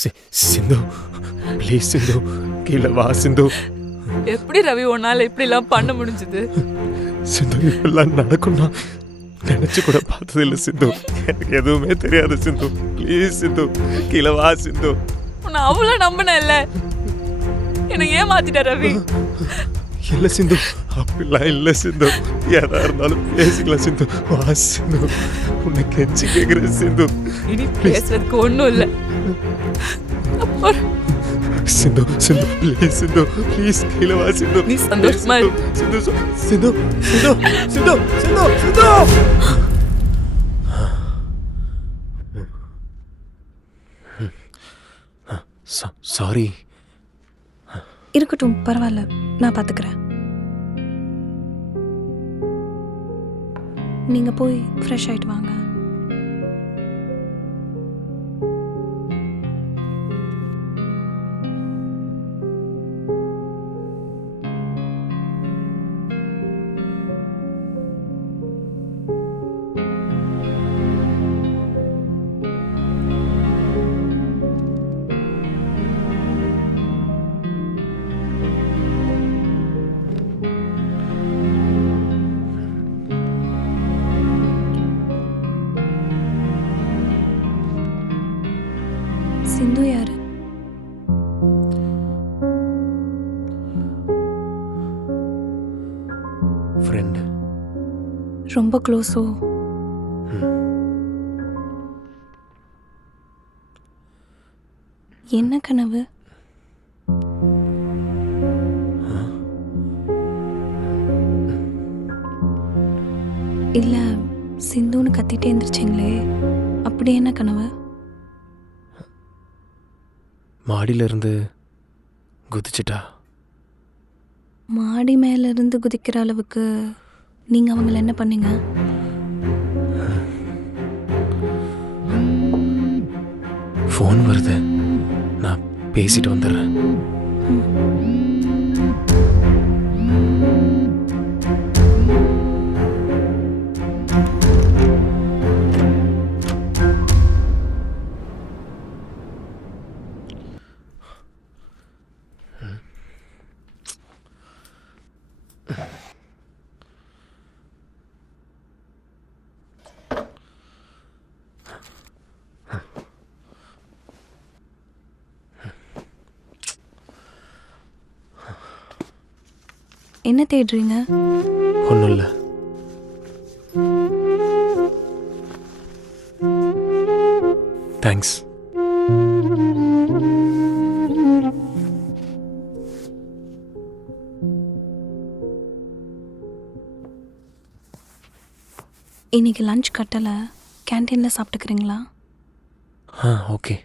சிந்து please சிந்து கீழே வா சிந்து. எப்படி ரவி உன்னால இப்படிலாம் பண்ண முடிஞ்சது? சிந்து இப்பெல்லாம் நடக்கும்னா நினைச்சு கூட பார்த்தது இல்லை சிந்து. எனக்கு எதுவுமே தெரியாது சிந்து. ப்ளீஸ் சிந்து கீழே வா சிந்து. உன்னை அவ்வளோ நம்பினேன் இல்ல, என்னை ஏமாத்திட்ட ரவி. இல்லை சிந்து அப்படிலாம் இல்லை சிந்து. எதா இருந்தாலும் பேசிக்கலாம் சிந்து. வா சிந்து உன்னை கெஞ்சி கேட்குறேன் சிந்து. இனி பேசுறதுக்கு ஒன்றும் இல்லை. சிந்து சிந்து ப்ளீஸ் சிந்து ப்ளீஸ் கீழே வா சிந்து. நீ சந்தோஷமா இரு. சிந்து சிந்து சிந்து சிந்து சிந்து சிந்து. சாரி. இருக்கட்டும், பரவாயில்ல, நான் பார்த்துக்கிறேன். நீங்க போய் ஃப்ரெஷ் ஆயிட்டு வாங்க. சிந்து யாரு? ஃப்ரெண்ட். ரொம்ப க்ளோஸோ? என்ன கனவு? இல்ல சிந்துன்னு கத்திட்டே இருந்துருச்சிங்களே, அப்படி என்ன கனவு? மாடியிலிருந்து குதிச்சிட்டா. மாடி மேல இருந்து குதிக்கிற அளவுக்கு நீங்க அவங்கள என்ன பண்ணீங்க? ஃபோன் வருது, நான் பேசிட்டு வந்துடுறேன். என்ன தேடுறீங்க? ஒன்றும் இல்லை. தேங்க்ஸ். இன்னைக்கு லஞ்ச் கட்டலை, கேன்டீனில் சாப்பிட்டுக்கிறீங்களா? ஓகே.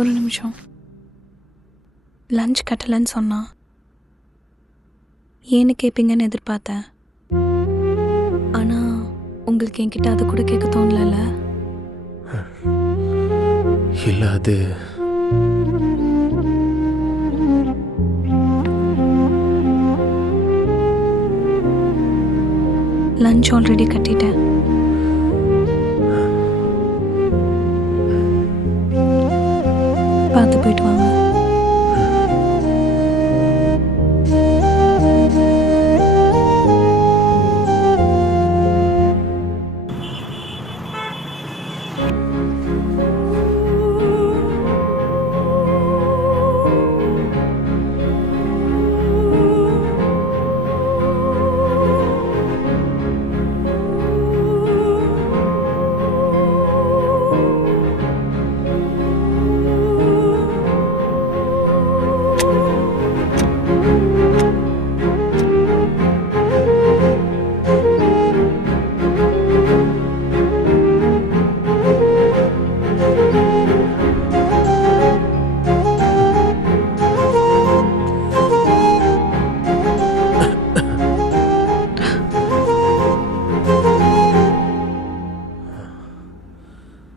ஒரு நிமிஷம். லஞ்ச் கட்டலைன்னு சொன்னா ஏன்னு கேட்பீங்கன்னு எதிர்பார்த்தேன். ஆனால் உங்களுக்கு என்கிட்ட அது கூட கேட்க தோணல. இல்லை, அது லஞ்ச் ஆல்ரெடி கட்டிட்டேன். பார்த்து போயிட்டு வாங்க.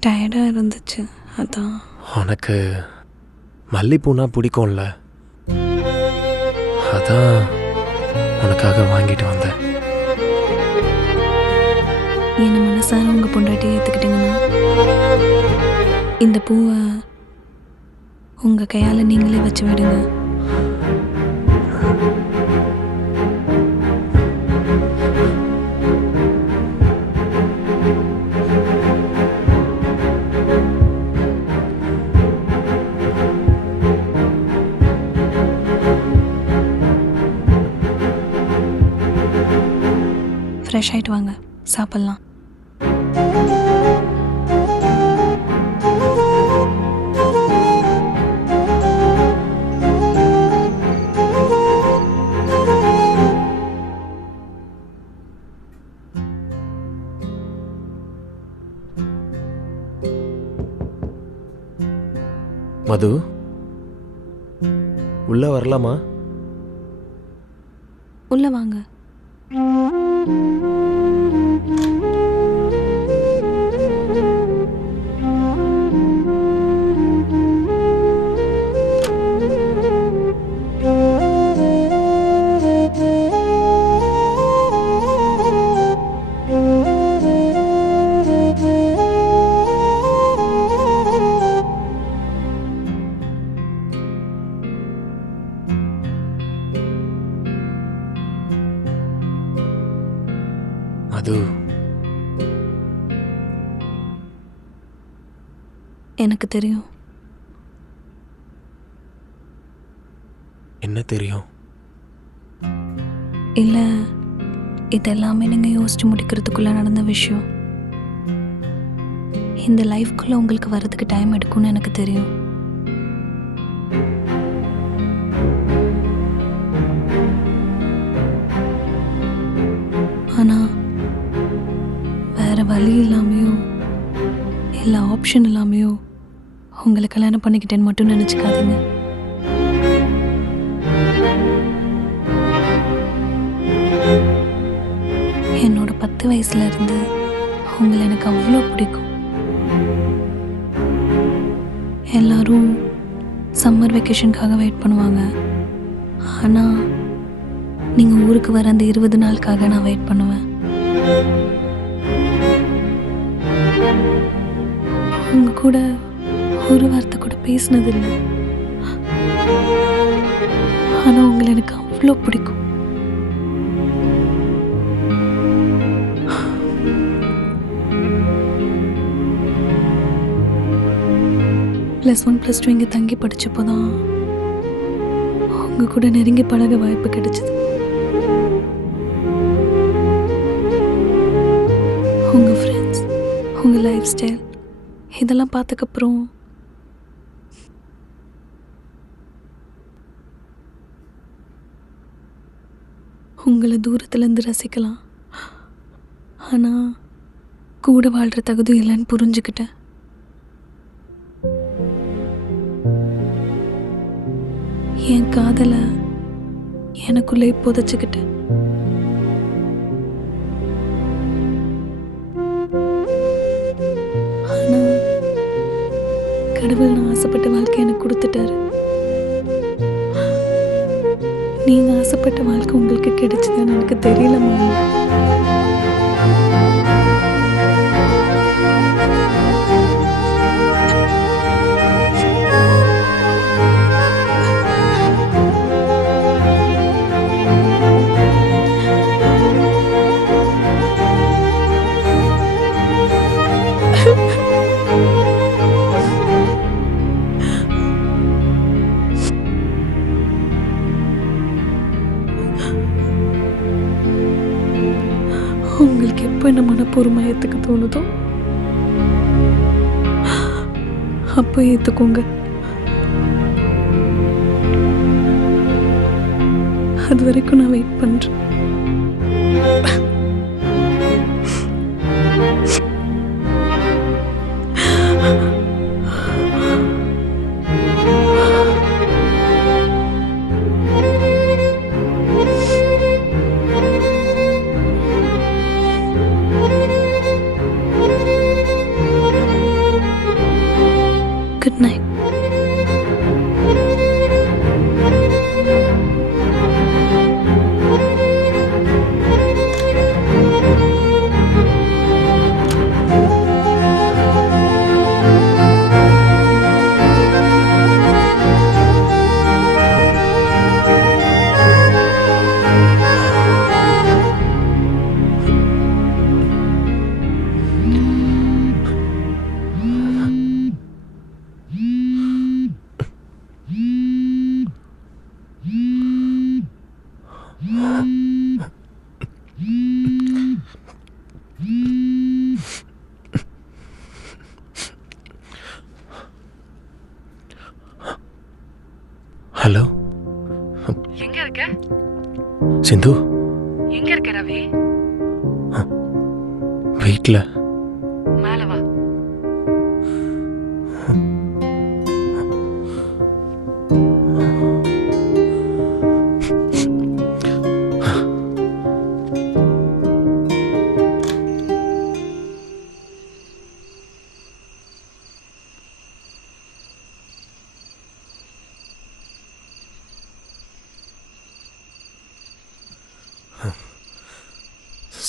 டயர்டாக இருந்துச்சு, அதான். உனக்கு மல்லிப்பூனா பிடிக்கும்ல? அதான் உனக்காக வாங்கிட்டு வந்தேன். என்னை மனசார உங்கள் பொண்டாட்டியை ஏற்றுக்கிட்டீங்கன்னா இந்த பூவை உங்கள் கையால் நீங்களே வச்சு விடுங்க. ஃப்ரெஷ் ஆகிட்டு வாங்க, சாப்பிட்லாம். மது, உள்ள வரலாமா? உள்ளே வாங்க. மது, எனக்கு தெரியும். என்ன தெரியும்? இல்லை, இதெல்லாமே நீங்கள் யோசிச்சு முடிக்கிறதுக்குள்ளே நடந்த விஷயம். இந்த லைஃப்குள்ளே உங்களுக்கு வர்றதுக்கு டைம் எடுக்கும்னு எனக்கு தெரியும். ஆனால் வேறு வழி இல்லாமையோ இல்லை ஆப்ஷன் இல்லாமையோ உங்களை கல்யாணம் பண்ணிக்கிட்டேன்னு மட்டும் நினச்சிக்காதீங்க. என்னோட 10 வயசுல இருந்து உங்களை எனக்கு அவ்வளோ பிடிக்கும். எல்லாரும் சம்மர் வெக்கேஷனுக்காக வெயிட் பண்ணுவாங்க. ஆனால் நீங்கள் ஊருக்கு வர அந்த 20 நாளுக்காக நான் வெயிட் பண்ணுவேன். உங்க கூட ஒரு வார்த்தை கூட பேசினதில்லை. ஆனால் உங்களை எனக்கு அவ்வளோ பிடிக்கும். +1 +2 இங்கே தங்கி படித்தப்போ தான் உங்கள் கூட நெருங்கி பழக வாய்ப்பு கிடைச்சிது. உங்கள் ஃப்ரெண்ட்ஸ், உங்கள் லைஃப் ஸ்டைல் இதெல்லாம் பார்த்ததுக்கப்புறம் உங்களை தூரத்துலேருந்து ரசிக்கலாம். ஆனால் கூட வாழ்கிற தகுதி இல்லைன்னு புரிஞ்சுக்கிட்டேன். என் காதலை எனக்குள்ளே புதைச்சிக்கிட்டேன். ஆனால் கடவுள் நான் ஆசைப்பட்ட வாழ்க்கை எனக்கு கொடுத்துட்டாரு. நீங்க ஆசைப்பட்ட வாழ்க்கை உங்களுக்கு கிடைச்சதுன்னு எனக்கு தெரியல மாமா. உங்களுக்கு எப்போ என்ன மனப்பூர்வமாக ஏற்றுக்க தோணுதோ அப்போ ஏற்றுக்கோங்க. அது வரைக்கும் நான் வெயிட் பண்ணுறேன். Good night. ஹலோ எங்க இருக்க? சிந்து, எங்க இருக்க ரவி? வீட்டில். மேல வா.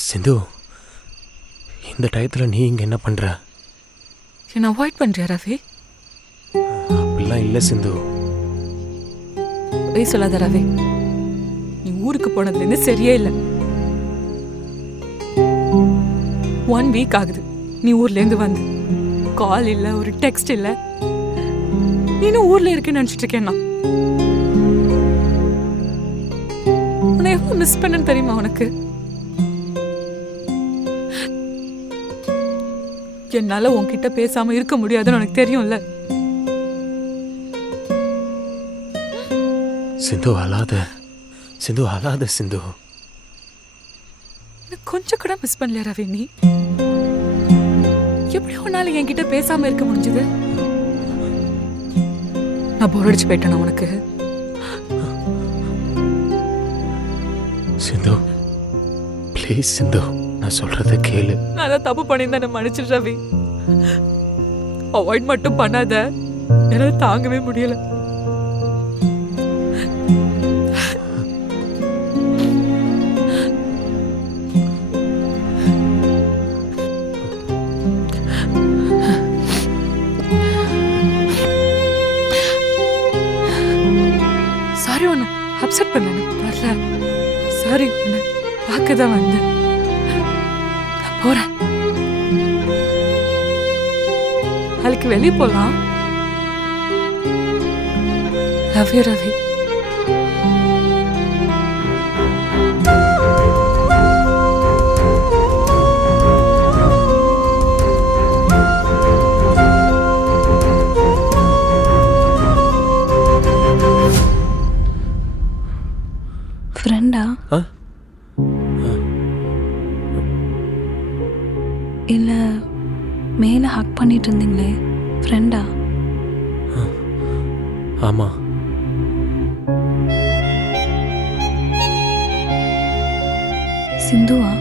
சிந்து, இந்த டயத்தில் நீ இங்கே என்ன பண்ணுற? என்ன அவாய்ட் பண்றியா ரவி? அப்படிலாம் இல்லை சிந்து. போய் சொல்லாத ரவி. நீ ஊருக்கு போனதுலேருந்து சரியே இல்லை. 1 வீக் ஆகுது நீ ஊர்லேருந்து வந்து. கால் இல்லை, ஒரு டெக்ஸ்ட் இல்லை. நீனும் ஊர்ல இருக்கேன்னு நினச்சிட்டு இருக்கேன். நான் உன்னை எவ்வளோ மிஸ் பண்ணேன்னு தெரியுமா உனக்கு? என்னால உன்கிட்ட பேசாம இருக்க முடியாதுன்னு உனக்கு தெரியும்ல. சிந்து அழாத, சிந்து அழாத சிந்து. கொஞ்சம் கூட மிஸ் பண்ணல ரவி. நீ எப்படி உன்னால என்கிட்ட பேசாம இருக்க முடிஞ்சது? நான் போர் அடிச்சு போயிட்டேனா உனக்கு? சிந்து ப்ளீஸ் சிந்து, நான் சொல்றத கேளு. நான் தான் தப்பு பண்ணியிருந்தேன், என்ன மன்னிச்சிடு ரவி. அவாய்ட் மட்டும் பண்ணாத, என்னால தாங்கவே முடியல. சாரி, ஒன்று அப்செட் பண்ண வரல. சாரி, ஒன்று பார்க்க தான் வந்தேன். போறேன். நாளைக்கு வெளியே போலாம். ரவி ரவி ஃப்ரெண்டா? இல்லை மேலே ஹக் பண்ணிட்டு இருந்தீங்களே, ஃப்ரெண்டா? ஆமா. சிந்துவா?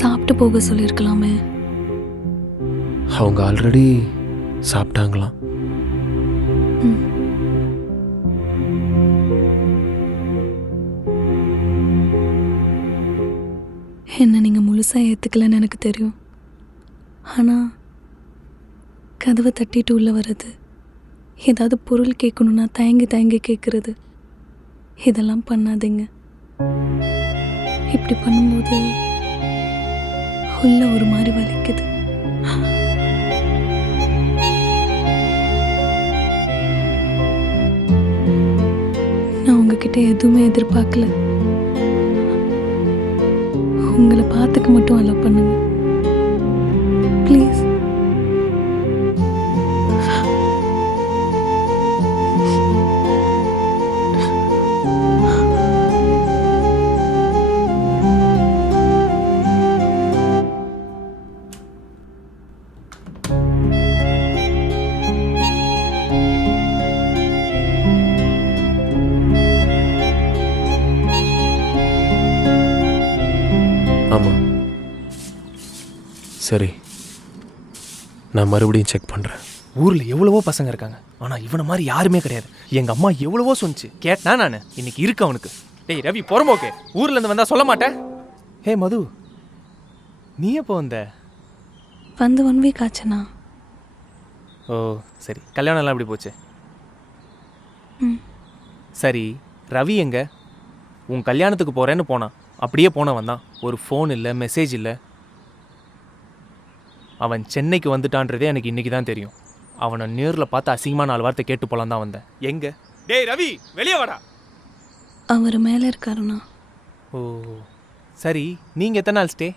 சாப்பிட்டு போக சொல்லியிருக்கலாமே. அவங்க ஆல்ரெடி சாப்பிட்டாங்களாம். என்ன நீங்கள் முழுசாக ஏற்றுக்கலன்னு எனக்கு தெரியும். ஆனால் கதவை தட்டிட்டு உள்ளே வர்றது, ஏதாவது பொருள் கேட்கணுன்னா தயங்கி தயங்கி கேட்குறது, இதெல்லாம் பண்ணாதீங்க. இப்படி பண்ணும்போது உள்ள ஒரு மாதிரி வலிக்குது. நான் உங்ககிட்ட எதுவுமே எதிர்பார்க்கல. உங்களை பார்த்துக்க மட்டும் அலோவ் பண்ணுங்க ப்ளீஸ். ஆமாம், சரி, நான் மறுபடியும் செக் பண்ணுறேன். ஊரில் எவ்வளவோ பசங்க இருக்காங்க, ஆனால் இவனை மாதிரி யாருமே கிடையாது. எங்கள் அம்மா எவ்வளவோ சொன்னிச்சு, கேட்டா நான் இன்னைக்கு இருக்கு அவனுக்கு. டேய் ரவி, புறம்போக்கு, ஊர்லேருந்து வந்தால் சொல்ல மாட்டேன். ஹே மது, நீ எப்போ வந்த? வந்து 1 வீக் ஆச்சுண்ணா. ஓ சரி, கல்யாணம்லாம் எப்படி போச்சு? சரி, ரவி எங்க? உன் கல்யாணத்துக்கு போகிறேன்னு போனான், அப்படியே போனவன் தான். ஒரு ஃபோன் இல்லை, மெசேஜ் இல்லை. அவன் சென்னைக்கு வந்துட்டான்றதே எனக்கு இன்னைக்கு தான் தெரியும். அவனை நேரில் பார்த்து அசிங்கமாக 4 வார்த்தை கேட்டு போலாம் தான் வந்தேன். எங்க டேய் ரவி, வெளியே வாடா. அவர் மேலே இருக்காருண்ணா. ஓ சரி, நீங்கள் எத்தனை நாள் ஸ்டே?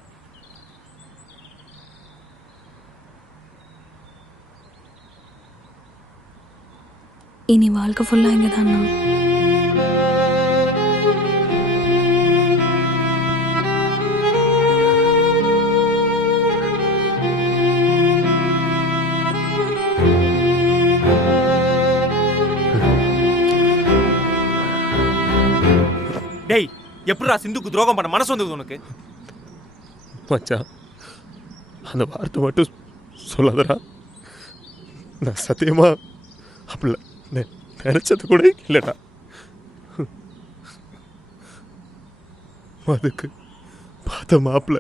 இனி வாழ்க்கை ஃபுல்லாக இங்கே தான்ண்ணா. டேய், எப்படிடா சிந்துக்கு துரோகம் பண்ண மனசு வந்தது உனக்கு? மச்சான், அந்த வார்த்தை மட்டும் சொல்லாதடா. நான் சத்தியமா அப்படில நினைச்சது கூட இல்லைடா. அதுக்கு பார்த்த மாப்பிள்ள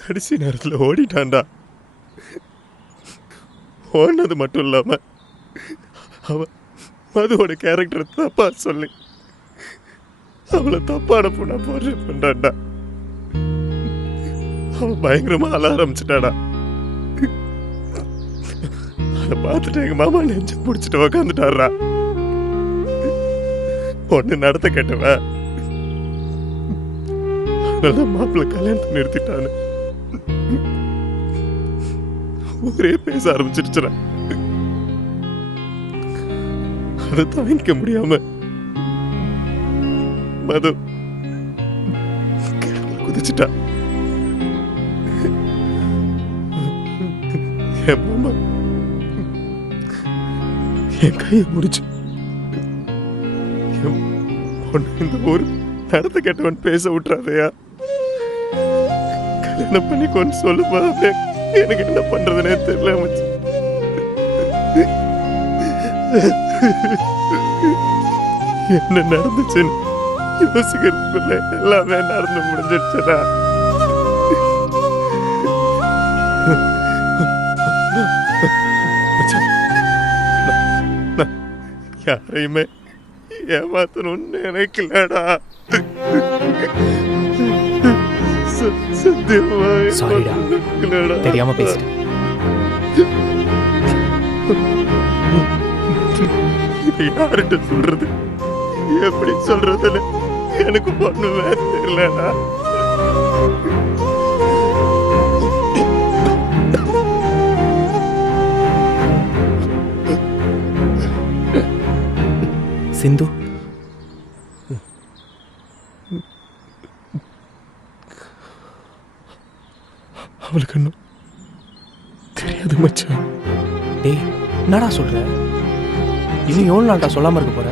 கடைசி நேரத்தில் ஓடிட்டான்டா. ஓடினது மட்டும் இல்லாம அவன் மதுவோட கேரக்டரை தப்பா சொல்லி அவளை தப்பான பொண்ணா போர்ட்ரே பண்றான்டா. அவன் பயங்கரமா அழ ஆரம்பிச்சிட்டாடா. அதை பார்த்துட்டு எங்க மாமா நெஞ்ச பிடிச்சிட்டு உக்காந்துட்டாரா. பொண்ணு நடத்த கேட்டவன் அதனால மாப்பிள்ள கல்யாணத்தை நிறுத்திட்டான்னு ஊரே பேச ஆரம்பிச்சிருச்சுடா. அதை தாங்கிக்க முடியாம மது குதிச்சுட்டா. என் மாமா என் கையை முடிச்சு என் பொண்ணு இந்த ஊர் நடத்த கேட்டவன் பேச விட்டுறாதையா, கல்யாணம் பண்ணிக்கோன்னு சொல்லுமா. எனக்கு என்ன பண்றதுனே தெரியல மச்சி. என்ன நடந்துச்சுன்னு யோசிக்கிறதுக்குள்ள எல்லாமே நடந்து முடிஞ்சிடுச்சடா. யாரையுமே ஏமாத்தணும்னு நினைக்கலடா. சத்தியமா சாரிடா, தெரியாம பேசிட்டேன். இதை யார்கிட்ட சொல்றது, எப்படி சொல்றதுன்னு எனக்கு ஒண்ணுமே தெரியலடா. சிந்து, அவளுக்கு இன்னும் தெரியாது மச்சான். டேய் என்னடா சொல்ற? இன்னும் எவ்வளோ நாள்டா சொல்லாம இருக்க போற?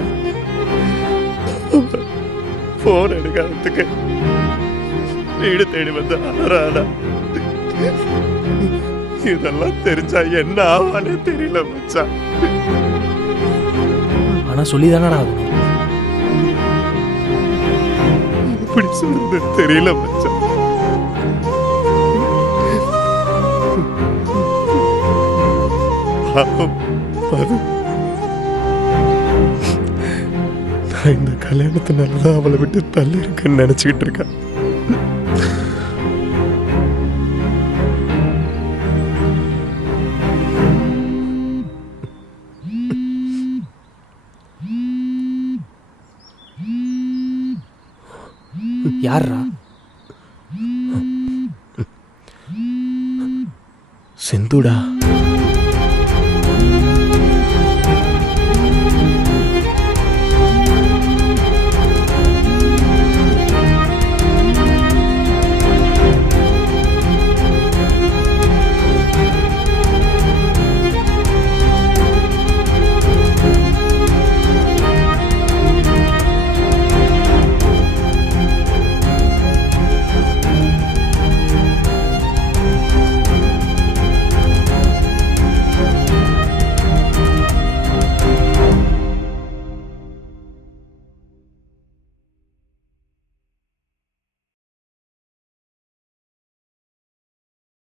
போன் எடுக்காததுக்கு வீடு தேடி வந்து அலறாடா. இதெல்லாம் தெரிஞ்சா என்ன ஆவானே தெரியல மச்சான். ஆனா சொல்லி தானடா ஆகணும். எப்படி சொல்றது தெரியல மச்சான். பாவம் அது. நான் இந்த கல்யாணத்தினாலதான் அவளை விட்டு தள்ளி இருக்கேன்னு நினைச்சுக்கிட்டு இருக்கேன். யாரா? சிந்துடா.